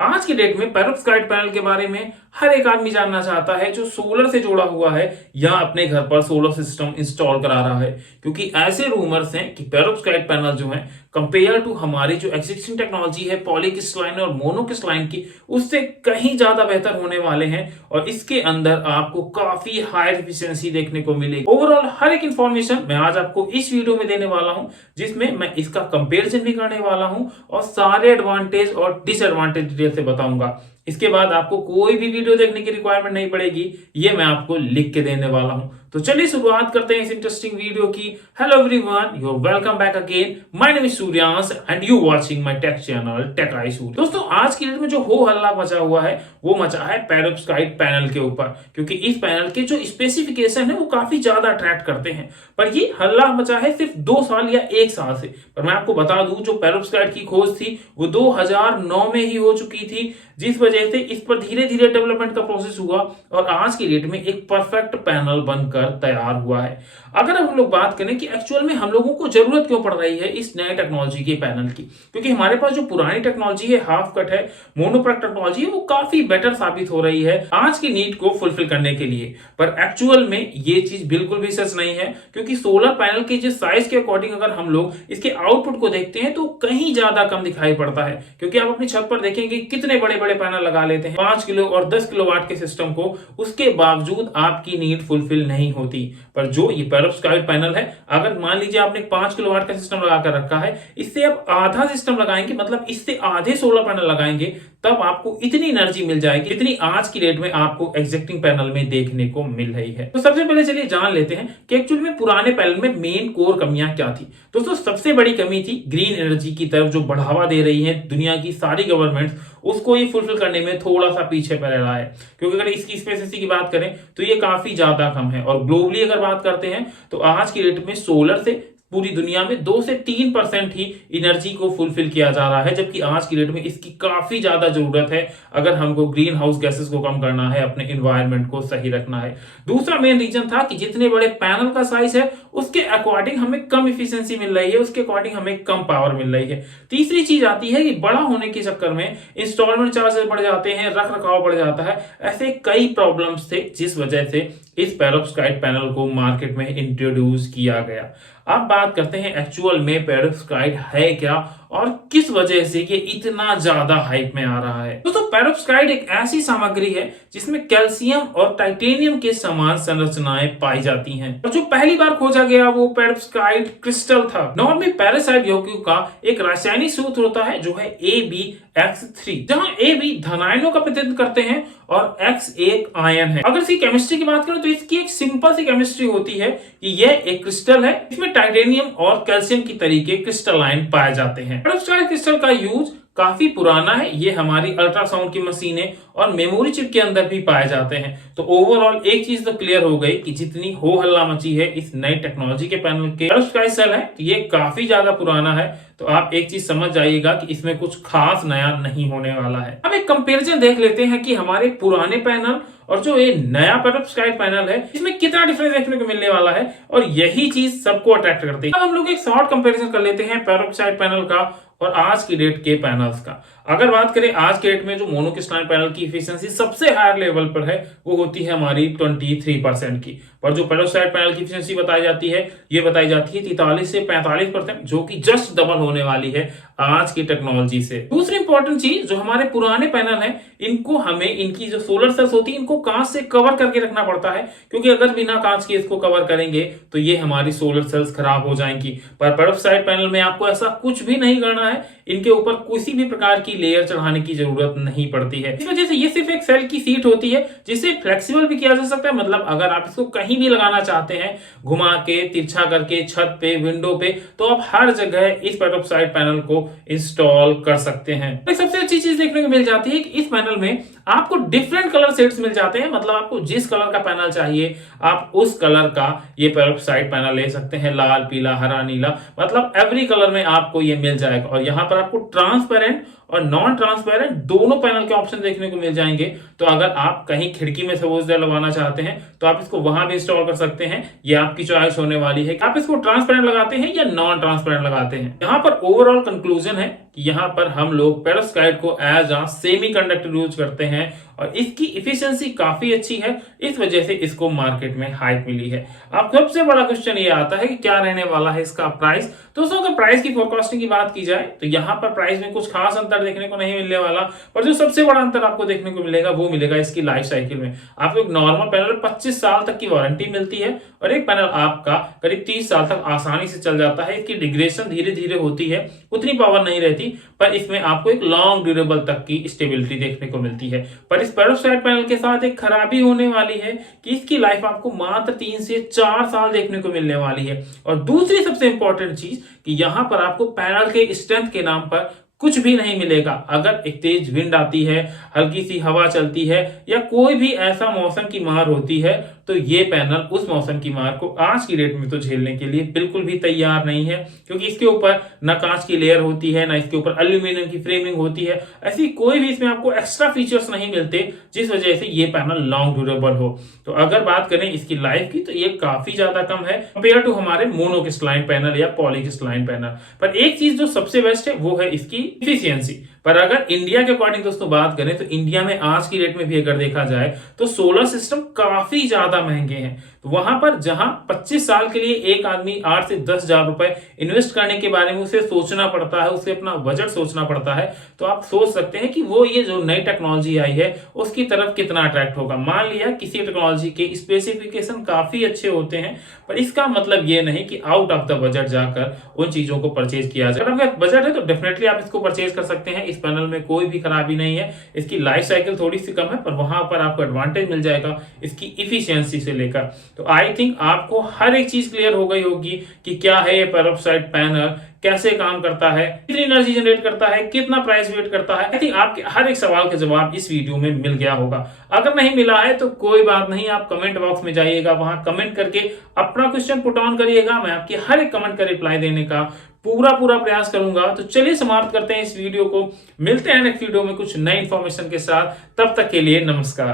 आज की डेट में पेरोव्स्काइट पैनल के बारे में हर एक आदमी जानना चाहता है जो सोलर से जुड़ा हुआ है या अपने घर पर सोलर सिस्टम इंस्टॉल करा रहा है, क्योंकि ऐसे रूमर्स हैं कि पेरोव्स्काइट पैनल जो है कंपेयर टू हमारी जो एग्जिस्टिंग टेक्नोलॉजी है पॉलीक्रिस्टलाइन और मोनोक्रिस्टलाइन की, उससे कहीं ज्यादा बेहतर होने वाले हैं और इसके अंदर आपको काफी हाई एफिशिएंसी देखने को मिलेगी। ओवरऑल हर एक इंफॉर्मेशन मैं आज आपको इस वीडियो में देने वाला हूं, जिसमें मैं इसका कंपैरिजन भी करने वाला हूं और सारे एडवांटेज और डिसएडवांटेज डिटेल से बताऊंगा। इसके बाद आपको कोई भी वीडियो देखने की रिक्वायरमेंट नहीं पड़ेगी, ये मैं आपको लिख के देने वाला हूं। तो चलिए शुरुआत करते हैं इस इंटरेस्टिंग वीडियो की। Hello everyone, you are welcome back again. My name is Suryansh and you watching my tech channel tech I Surya. दोस्तों, आज की डेट में जो हो हल्ला मचा हुआ है वो मचा है पेरोव्स्काइट पैनल के ऊपर, क्योंकि इस पैनल के जो स्पेसिफिकेशन है वो काफी ज्यादा अट्रैक्ट करते हैं। पर ये हल्ला मचा है सिर्फ 2 साल या 1 साल से। पर मैं आपको बता दूं, जो पेरोव्स्काइट की खोज थी वो 2009 में ही हो चुकी थी, जिस वजह से इस पर धीरे धीरे डेवलपमेंट का प्रोसेस हुआ और आज की डेट में एक परफेक्ट पैनल बनकर तैयार हुआ है। अगर हम लोग बात करें कि एक्चुअल में हम लोगों को जरूरत क्यों पड़ रही है इस नए टेक्नोलॉजी के पैनल की, क्योंकि हमारे पास जो पुरानी टेक्नोलॉजी है, हाफ कट है, मोनोप्रॉक टेक्नोलॉजी है, वो काफी बेटर साबित हो रही है आज की नीड को फुलफिल करने के लिए। पर एक्चुअल में ये चीज बिल्कुल भी सच नहीं है, क्योंकि सोलर पैनल के जिस साइज के अकॉर्डिंग अगर हम लोग इसके आउटपुट को देखते हैं तो कहीं ज्यादा कम दिखाई पड़ता है। क्योंकि आप अपनी छत पर देखेंगे कितने बड़े बड़े पैनल लगा लेते हैं 5 किलो और 10 किलोवाट के सिस्टम को, उसके बावजूद आपकी नीड फुलफिल नहीं होती। पर जो ये पेरोव्स्काइट पैनल है, अगर मान लीजिए आपने 5 किलोवाट का सिस्टम लगा कर रखा है, इससे आप आधा सिस्टम लगाएंगे, मतलब इससे आधे सोलर पैनल लगाएंगे, तब आपको इतनी एनर्जी मिल जाएगी जितनी आज की डेट में आपको एग्जिस्टिंग पैनल में देखने को मिल रही है। तो सबसे पहले चलिए जान लेते हैं कि एक्चुअली में पुराने पैनल में मेन कोर कमियां क्या थी। दोस्तों, सबसे बड़ी कमी थी ग्रीन एनर्जी की तरफ जो बढ़ावा दे रही है दुनिया की सारी गवर्नमेंट्स, उसको ये फुलफिल करने में थोड़ा सा पीछे पड़ रहा है। क्योंकि अगर इसकी स्पेसिफिसिटी की बात करें तो ये काफी ज्यादा कम है और ग्लोबली अगर बात करते हैं तो आज की डेट में सोलर से पूरी दुनिया में 2 से 3% ही एनर्जी को फुलफिल किया जा रहा है, जबकि आज की डेट में इसकी काफी ज्यादा जरूरत है अगर हमको ग्रीन हाउस गैसेस को कम करना है, अपने एनवायरनमेंट को सही रखना है। दूसरा मेन रीजन था कि जितने बड़े पैनल का साइज है उसके अकॉर्डिंग हमें कम इफिशियंसी मिल रही है, उसके अकॉर्डिंग हमें कम पावर मिल रही है। तीसरी चीज आती है कि बड़ा होने के चक्कर में इंस्टॉलमेंट चार्जेस बढ़ जाते हैं, रख रखाव बढ़ जाता है। ऐसे कई प्रॉब्लम्स थे जिस वजह से इस पेरोव्स्काइट पैनल को मार्केट में इंट्रोड्यूस किया गया। अब बात करते हैं एक्चुअल में पेरोव्स्काइट है क्या और किस वजह से ये इतना ज्यादा हाइप में आ रहा है। दोस्तों, पेरोव्स्काइट एक ऐसी सामग्री है जिसमें कैल्शियम और टाइटेनियम के समान संरचनाएं पाई जाती हैं और जो पहली बार खोजा गया वो पेरोव्स्काइट क्रिस्टल था। नॉर्मली पैरासाइट यौगिकों का एक रासायनिक सूत्र होता है जो है AbX3, जहां AB धनायनों का प्रतिनिधित्व करते हैं और X एक आयन है। अगर इसकी केमिस्ट्री की बात करें तो इसकी एक सिंपल सी केमिस्ट्री होती है कि यह एक क्रिस्टल है, इसमें टाइटेनियम और कैल्शियम की तरीके क्रिस्टलाइन पाए जाते हैं। पेरोव्स्काइट क्रिस्टल का यूज काफी पुराना है, ये हमारी अल्ट्रासाउंड की मशीनें और मेमोरी चिप के अंदर भी पाए जाते हैं। तो ओवरऑल एक चीज तो क्लियर हो गई कि जितनी हो हल्ला मची है इस नई टेक्नोलॉजी के पैनल के पेरोव्स्काइट सेल है, तो ये काफी ज्यादा पुराना है। तो आप एक चीज समझ जाइएगा कि इसमें कुछ खास नया नहीं होने वाला है। अब एक कंपैरिजन देख लेते हैं कि हमारे पुराने पैनल और जो ये नया पेरोव्स्काइट पैनल है इसमें कितना डिफरेंस देखने को मिलने वाला है, और यही चीज सबको अट्रैक्ट करती है। अब हम लोग एक शॉर्ट कंपैरिजन कर लेते हैं पेरोव्स्काइट पैनल का और आज की डेट के पैनल्स का। अगर बात करें आज के डेट में जो मोनोक्रिस्टलाइन पैनल की एफिशिएंसी सबसे हायर लेवल पर है वो होती है हमारी 23% की, पर जो पेरोव्स्काइट पैनल की एफिशिएंसी बताई जाती है ये बताई जाती है 43 से 45%, जो कि जस्ट डबल होने वाली है आज की टेक्नोलॉजी से। दूसरी इंपॉर्टेंट चीज, जो हमारे पुराने पैनल है इनको हमें इनकी जो सोलर सेल्स होती है इनको कांच से कवर करके रखना पड़ता है, क्योंकि अगर बिना कांच के इसको कवर करेंगे तो ये हमारी सोलर सेल्स खराब हो जाएंगी। पर पेरोव्स्काइट पैनल में आपको ऐसा कुछ भी नहीं करना है, इनके ऊपर किसी भी प्रकार की लेयर चढ़ाने की जरूरत नहीं पड़ती है। इस वजह से ये सिर्फ एक सेल की सीट होती है जिसे फ्लेक्सिबल भी किया जा सकता है, मतलब अगर आप इसको कहीं भी लगाना चाहते हैं घुमा के, तिरछा करके, छत पे, विंडो पे, तो आप हर जगह इस पेरोव्स्काइट पैनल को इंस्टॉल कर सकते हैं। एक सबसे अच्छी चीज देखने को मिल जाती है कि इस पैनल में आपको डिफरेंट कलर सेट्स मिल जाते हैं, मतलब आपको जिस कलर का पैनल चाहिए आप उस कलर का ये पेरोव्स्काइट पैनल ले सकते हैं, लाल, पीला, हरा, नीला, मतलब एवरी कलर में आपको ये मिल जाएगा। और यहाँ पर आपको ट्रांसपेरेंट और नॉन ट्रांसपेरेंट दोनों पैनल के ऑप्शन देखने को मिल जाएंगे। तो अगर आप कहीं खिड़की में सपोज लगवाना चाहते हैं तो आप इसको वहां भी इंस्टॉल कर सकते हैं। ये आपकी चॉइस होने वाली है कि आप इसको ट्रांसपेरेंट लगाते हैं या नॉन ट्रांसपेरेंट लगाते हैं। यहाँ पर ओवरऑल कंक्लूजन है कि यहाँ पर हम लोग पेरोव्स्काइट को एज अ सेमीकंडक्टर यूज करते हैं और इसकी इफिशियंसी काफी अच्छी है, इस वजह से इसको मार्केट में हाइप मिली है। अब सबसे बड़ा क्वेश्चन ये आता है कि क्या रहने वाला है इसका प्राइस। दोस्तों अगर प्राइस की फोरकास्टिंग की बात की जाए तो यहाँ पर प्राइस में कुछ खास अंतर देखने को नहीं मिलने वाला, पर जो सबसे बड़ा अंतर आपको देखने को मिलेगा वो मिलेगा इसकी लाइफ साइकिल में। आपको एक नॉर्मल पैनल 25 साल तक की वारंटी मिलती है और एक पैनल आपका करीब 30 साल तक आसानी से चल जाता है। इसकी डिग्रेडेशन धीरे धीरे होती है, उतनी पावर नहीं रहती, पर इसमें आपको एक लॉन्ग ड्यूरेबल तक की स्टेबिलिटी देखने को मिलती है। पर इस पेरोव्स्काइट पैनल के साथ एक खराबी होने वाली है कि इसकी लाइफ आपको मात्र 3 से 4 साल देखने को मिलने वाली है। और दूसरी सबसे इंपॉर्टेंट चीज कि यहां पर आपको पैनल के स्ट्रेंथ के नाम पर कुछ भी नहीं मिलेगा। अगर एक तेज विंड आती है, हल्की सी हवा चलती है या कोई भी ऐसा मौसम की मार होती है तो ये पैनल उस मौसम की मार को आज की डेट में तो झेलने के लिए बिल्कुल भी तैयार नहीं है, क्योंकि इसके ऊपर ना कांच की लेयर होती है, ना इसके ऊपर एल्यूमिनियम की फ्रेमिंग होती है। ऐसी कोई भी इसमें आपको एक्स्ट्रा फीचर्स नहीं मिलते जिस वजह से ये पैनल लॉन्ग ड्यूरेबल हो। तो अगर बात करें इसकी लाइफ की तो ये काफी ज्यादा कम है कंपेयर टू हमारे मोनोक्रिस्टलाइन पैनल या पॉलीक्रिस्टलाइन पैनल। पर एक चीज जो सबसे बेस्ट है वो है इसकी इफिशियंसी। पर अगर इंडिया के अकॉर्डिंग दोस्तों बात करें तो इंडिया में आज की डेट में भी अगर देखा जाए तो सोलर सिस्टम काफी ज्यादा महंगे हैं। तो वहां पर जहां 25 साल के लिए एक आदमी 8 से 10 हजार रुपए इन्वेस्ट करने के बारे में उसे सोचना पड़ता है, उसे अपना बजट सोचना पड़ता है, तो आप सोच सकते हैं कि वो ये जो नई टेक्नोलॉजी आई है उसकी तरफ कितना अट्रैक्ट होगा। मान लिया किसी टेक्नोलॉजी के स्पेसिफिकेशन काफी अच्छे होते हैं, पर इसका मतलब ये नहीं कि आउट ऑफ द बजट जाकर उन चीजों को परचेज किया जाए। अगर आपका बजट है तो डेफिनेटली आप इसको परचेज कर सकते हैं। इस पैनल में कोई भी खराबी नहीं है। इसकी लाइफ साइकिल थोड़ी सी कम है, पर वहां पर आपको एडवांटेज मिल जाएगा इसकी इफिशियंसी से लेकर। तो आई थिंक आपको हर एक चीज क्लियर हो गई होगी कि क्या है ये पेरोव्स्काइट पैनल, कैसे काम करता है, कितनी एनर्जी जनरेट करता है, कितना प्राइस वेट करता है। आई थिंक आपके हर एक सवाल का जवाब इस वीडियो में मिल गया होगा। अगर नहीं मिला है तो कोई बात नहीं, आप कमेंट बॉक्स में जाइएगा, वहां कमेंट करके अपना क्वेश्चन पुट ऑन करिएगा। मैं आपके हर एक कमेंट का रिप्लाई देने का पूरा प्रयास करूंगा। तो चलिए समाप्त करते हैं इस वीडियो को, मिलते हैं नेक्स्ट वीडियो में कुछ नई इंफॉर्मेशन के साथ। तब तक के लिए नमस्कार।